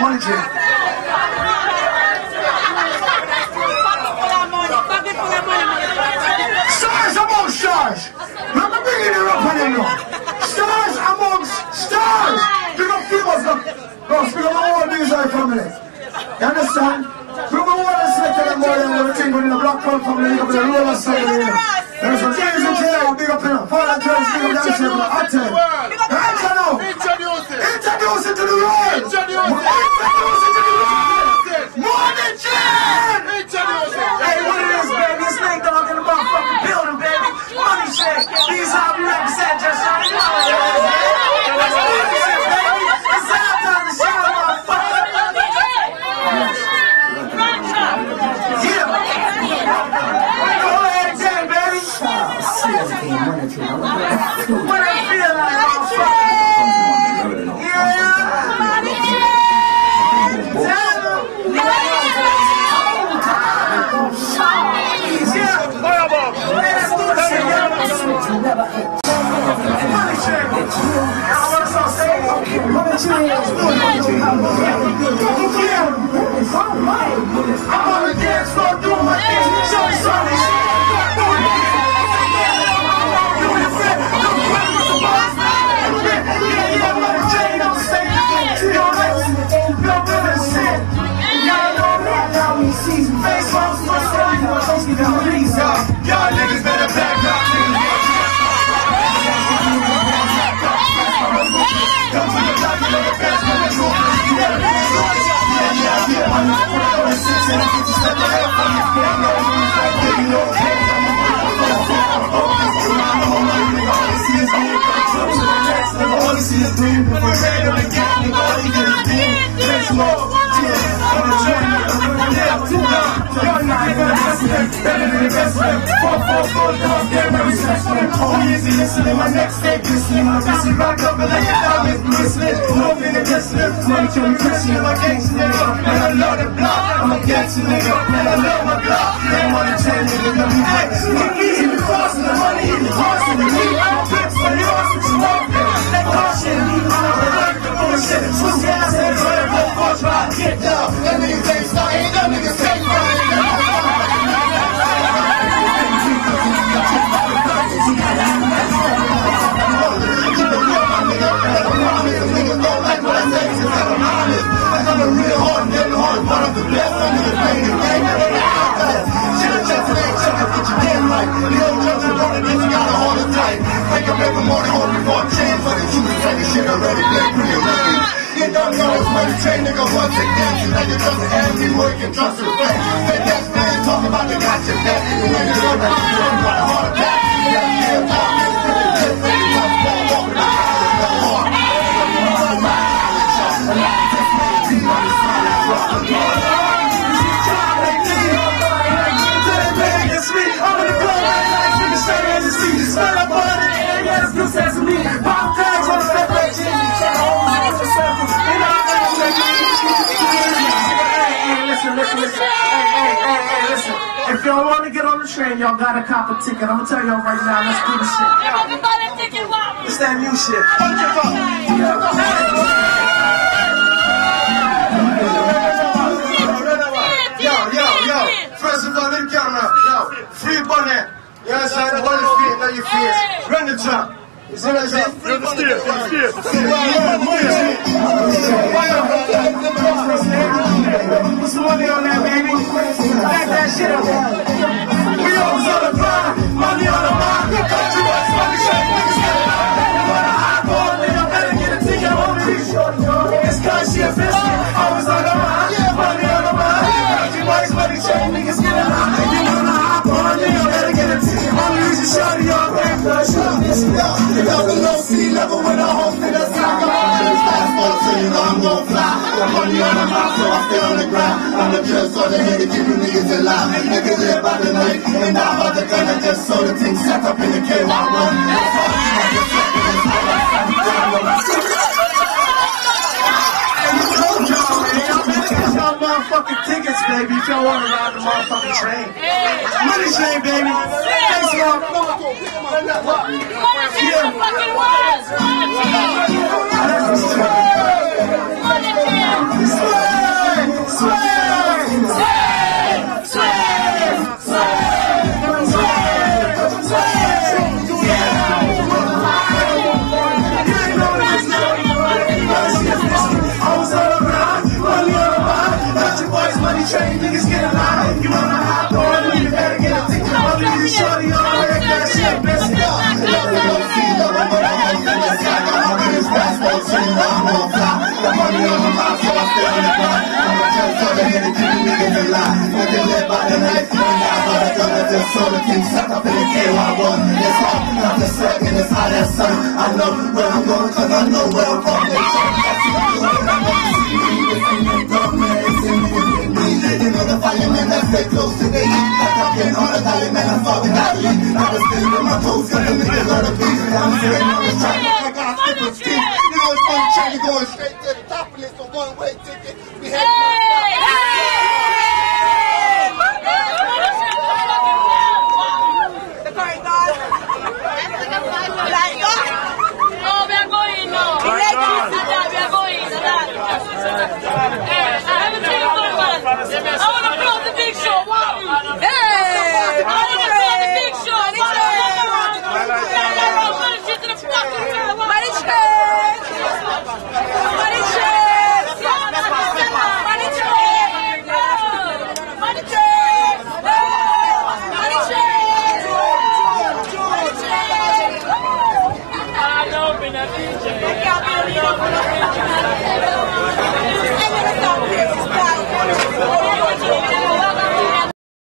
Money Jam. Stars amongst stars. Remember bringing it up on you. Stars amongst stars. Big up famous. Go speak up all these are family. You understand? We don't want to select them more than what we think in the Black Crown family. Big up the roller side. There's some things in jail. Big up here. Father Jones, big up that shit. Hotel. Right now. Introduce it to the world. Introduce it to the world. Money Jam. Hey, what it is, baby? It's Nate Dogg in the motherfucking building, baby. Money Jam. These how we represent just like you. It's Money Jam, baby. It's our time to show them, motherfucker. Yeah. Go ahead, Jam, baby. What I feel like, motherfucker. I'm on the dance floor doing my thing. Show me something. Y'all niggas better back up. My next step is slim. I see rock up and like I'm listening. Love in the guest list. Money to me, Christian, my gangster nigga. And I love the block. I'm a gangster nigga. And I love my block. They Money Jam nigga. Let me hang. Look easy, the cost of the money, the cost of the need. I'm a bitch for the arse, but you won't fit. That caution, I'm a like the bullshit. Switch your ass head, try to go for a try. Get down. That niggas ain't starting. That niggas ain't starting. I'm a real hard, getting hard, one of the best under the pain and game. Shit, just ain't checking what you damn right. The old judge is running, bitch, you got a heart attack. Wake up every morning, hoping for a chance, but the truth is taking shit already, black, pretty rain. You don't know it's Money Jam, nigga, once again. You like you trust the enemy, working, trust the friend. Fake ass man, talk about the gotcha, man. You ain't the one that you don't got a heart attack. You got a damn time, man, it's pretty good, man. You got to fall over the heart. Listen. If y'all want to get on the train, y'all gotta cop a ticket. I'm gonna tell y'all right now, let's do the shit. It's that new shit. Yo. First of all, let me count now. Yo, free bonnet. You understand? Hold your feet, let your feet. Run the trap. You see what I'm saying? You're the steer. Put some money on that, baby. Back that shit up. We always on the grind. Money on the mind. Country boys, money shake. Niggas get it out. You want a high ball, nigga, better get a ticket on the reach. It's cause she a biscuit. Always on the mind. Money on the mind. Country boys, money shake. Niggas get it out. You want a high ball, nigga, better get a ticket. Only reason shorty on game for the down below sea level with a home in the sky. Fast forward so you know I'm gon' fly. Got money on my mouth so I stay on the ground. I'm the just for the head to keep you niggas alive. Niggas live by the night and die by the gun. I just saw the thing set up in the KY1. Motherfucking tickets, baby, if y'all want to ride the motherfucking train. Money Jam, baby. Thanks, y'all. Money Jam. money on my mind, so I stay on the grind. I'm a chance for the head of keeping niggas alive. I can live by the life for now, but I don't let this sort of thing suck up in the KY1. It's hard not to suck and it's hot as sun. I know where I'm going cause I know where I'm from. They try to catch me doing it, I'm going to see me. This ain't no dumb man, it's in me. You know the fireman that stay close to the heat. Like I'm getting on the dolly, man, I'm falling out of lead. I was spinning with my toes, cause the niggas love the beat. I'm sitting on the track, I got a skipper ski. You know it's funny, trying to go straight to the top and it's a one-way ticket. We had